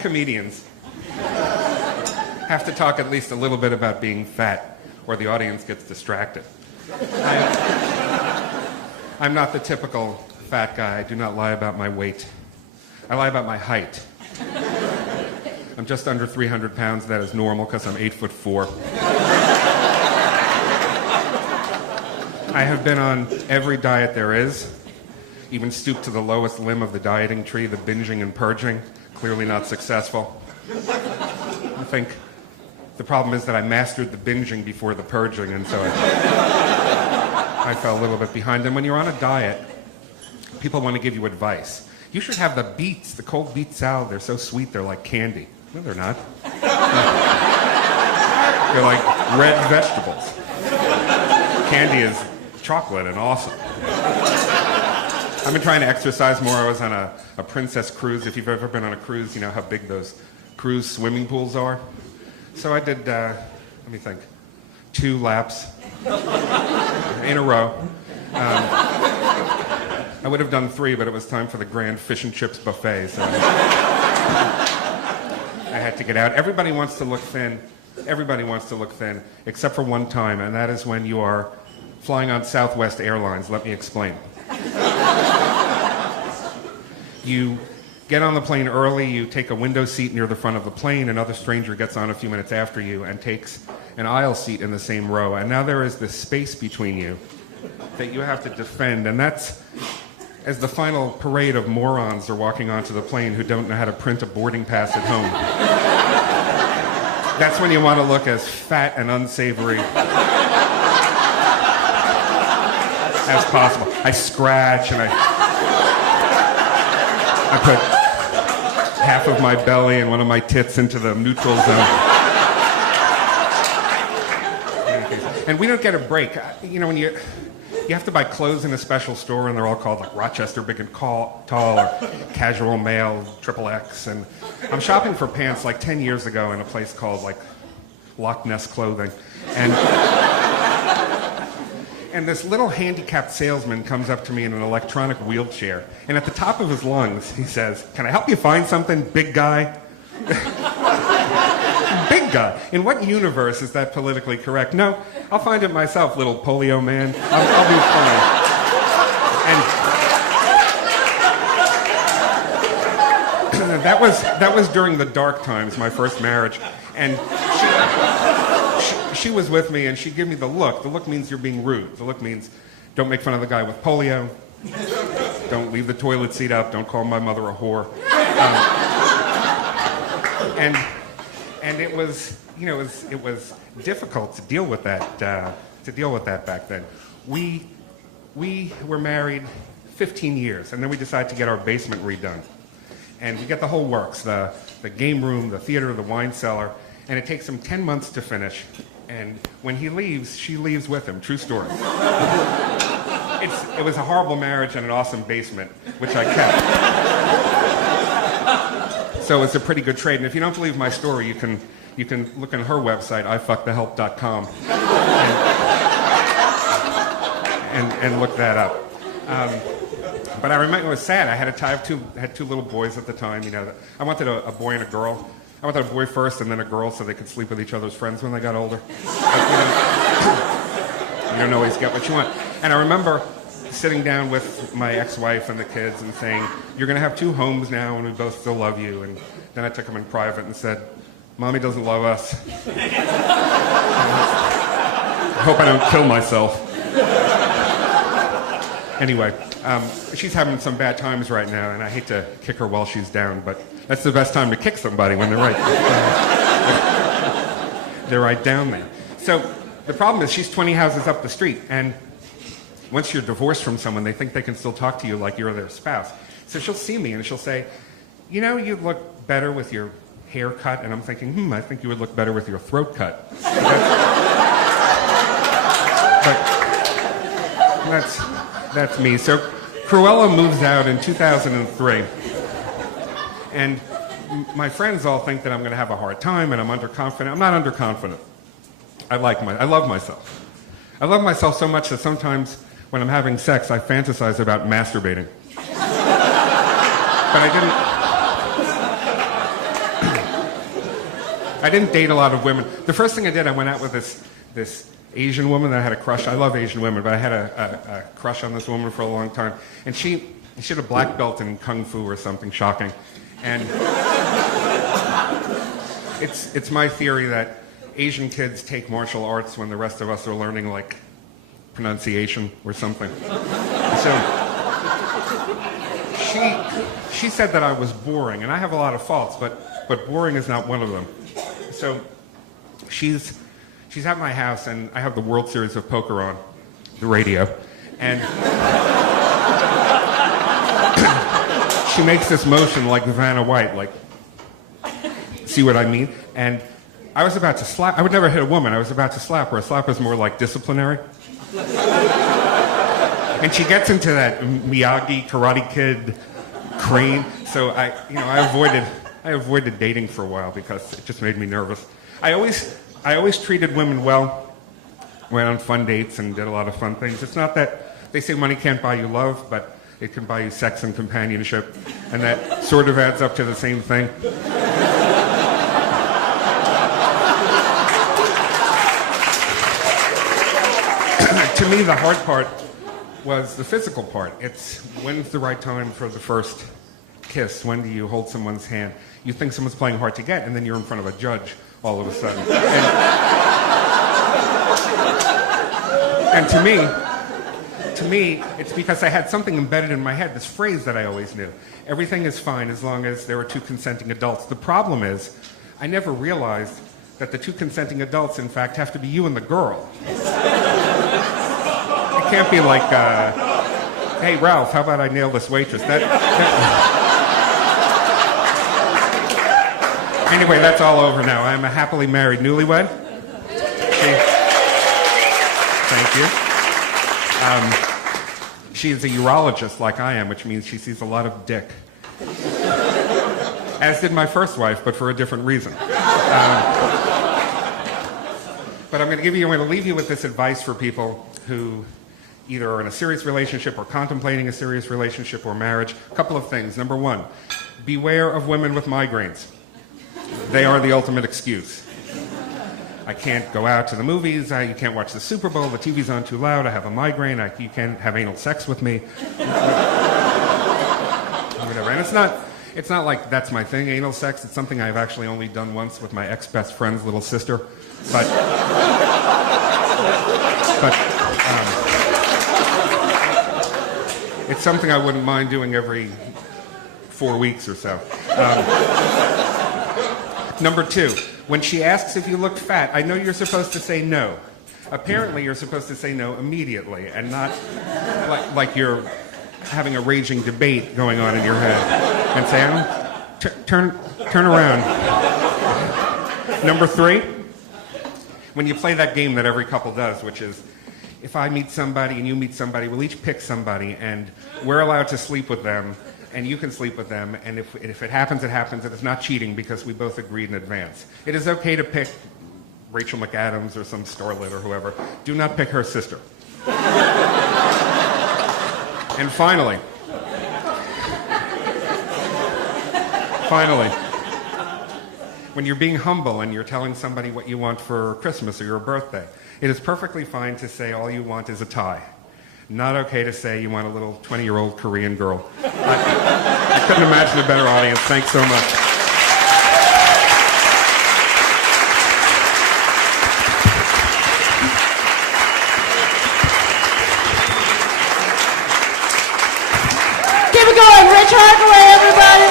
fat comedians have to talk at least a little bit about being fat, or the audience gets distracted. I'm not the typical fat guy. I do not lie about my weight. I lie about my height. I'm just under 300 pounds. That is normal because I'm 8'4". I have been on every diet there is, even stooped to the lowest limb of the dieting tree, the binging and purging. Clearly not successful. I think the problem is that I mastered the binging before the purging, and so I fell a little bit behind. And when you're on a diet, people want to give you advice. You should have the beets, the cold beet salad. They're so sweet, they're like candy. No, they're not. They're like red vegetables. Candy is chocolate and awesome. I've been trying to exercise more. I was on a princess cruise. If you've ever been on a cruise, you know how big those cruise swimming pools are. So I did, let me think, 2 laps in a row. I would have done 3, but it was time for the grand fish and chips buffet, so I had to get out. Everybody wants to look thin. Everybody wants to look thin, except for one time, and that is when you are flying on Southwest Airlines. Let me explain. You get on the plane early, you take a window seat near the front of the plane, another stranger gets on a few minutes after you and takes an aisle seat in the same row, and now there is this space between you that you have to defend, and that's as the final parade of morons are walking onto the plane who don't know how to print a boarding pass at home. That's when you want to look as fat and unsavory as possible. I scratch and I put half of my belly and one of my tits into the neutral zone. And we don't get a break. You know, when you have to buy clothes in a special store, and they're all called like Rochester Big and Tall or Casual Male XXX. And I'm shopping for pants like 10 years ago in a place called like Loch Ness Clothing. And this little handicapped salesman comes up to me in an electronic wheelchair, and at the top of his lungs, he says, "Can I help you find something, big guy?" Big guy. In what universe is that politically correct? No, I'll find it myself, little polio man. I'll be fine. That was during the dark times, my first marriage, and she was with me, and she'd give me the look. The look means you're being rude. The look means don't make fun of the guy with polio. Don't leave the toilet seat up. Don't call my mother a whore. And it was, you know, it was difficult to deal with that. Back then. We were married 15 years, and then we decided to get our basement redone. And we get the whole works: the game room, the theater, the wine cellar, and it takes him 10 months to finish. And when he leaves, she leaves with him. True story. It was a horrible marriage and an awesome basement, which I kept. So it's a pretty good trade. And if you don't believe my story, you can look on her website, ifuckthehelp.com, and look that up. But I remember it was sad. I had two little boys at the time. You know, I wanted a boy and a girl. I wanted a boy first and then a girl so they could sleep with each other's friends when they got older. You don't always get what you want. And I remember sitting down with my ex-wife and the kids and saying, "You're going to have 2 homes now and we both still love you." And then I took them in private and said, "Mommy doesn't love us." I hope I don't kill myself. Anyway, she's having some bad times right now, and I hate to kick her while she's down, but that's the best time to kick somebody, when they're right down there. So the problem is she's 20 houses up the street, and once you're divorced from someone, they think they can still talk to you like you're their spouse. So she'll see me and she'll say, "You know, you look better with your hair cut." And I'm thinking, I think you would look better with your throat cut. That's me. So Cruella moves out in 2003. And my friends all think that I'm going to have a hard time and I'm underconfident. I'm not underconfident. I love myself. I love myself so much that sometimes when I'm having sex, I fantasize about masturbating. But I I didn't date a lot of women. The first thing I did, I went out with this Asian woman that I had a crush. I love Asian women, but I had a crush on this woman for a long time. And she had a black belt in Kung Fu or something shocking. And it's my theory that Asian kids take martial arts when the rest of us are learning, like, pronunciation or something. So she said that I was boring, and I have a lot of faults, but boring is not one of them. So she's at my house, and I have the World Series of Poker on the radio, and she makes this motion like Vanna White, like, see what I mean? And I was about to slap. I would never hit a woman. I was about to slap her. A slap is more like disciplinary. And she gets into that Miyagi, Karate Kid, Crane. So I avoided dating for a while because it just made me nervous. I always treated women well. Went on fun dates and did a lot of fun things. It's not that they say money can't buy you love, but it can buy you sex and companionship, and that sort of adds up to the same thing. To me, the hard part was the physical part. It's when's the right time for the first kiss? When do you hold someone's hand? You think someone's playing hard to get, and then you're in front of a judge all of a sudden. And to me, it's because I had something embedded in my head, this phrase that I always knew. Everything is fine as long as there are two consenting adults. The problem is, I never realized that the two consenting adults, in fact, have to be you and the girl. It can't be like, hey, Ralph, how about I nail this waitress? Anyway, that's all over now. I'm a happily married newlywed. Thank you. She is a urologist like I am, which means she sees a lot of dick. As did my first wife, but for a different reason. But I'm going to leave you with this advice for people who either are in a serious relationship or contemplating a serious relationship or marriage. A couple of things. Number one, beware of women with migraines. They are the ultimate excuse. I can't go out to the movies, you can't watch the Super Bowl, the TV's on too loud, I have a migraine, you can't have anal sex with me. Whatever. And it's not like that's my thing, anal sex. It's something I've actually only done once with my ex-best friend's little sister. But it's something I wouldn't mind doing every 4 weeks or so. Number two, when she asks if you look fat, I know you're supposed to say no. Apparently, you're supposed to say no immediately and not like you're having a raging debate going on in your head and say, turn around. Number three, when you play that game that every couple does, which is, if I meet somebody and you meet somebody, we'll each pick somebody and we're allowed to sleep with them and you can sleep with them, and if it happens, it happens, and it's not cheating because we both agreed in advance. It is okay to pick Rachel McAdams or some starlet or whoever. Do not pick her sister. And finally, when you're being humble and you're telling somebody what you want for Christmas or your birthday, it is perfectly fine to say all you want is a tie. Not okay to say you want a little 20-year-old Korean girl. I couldn't imagine a better audience. Thanks so much. Keep it going. Rich Harkaway, everybody.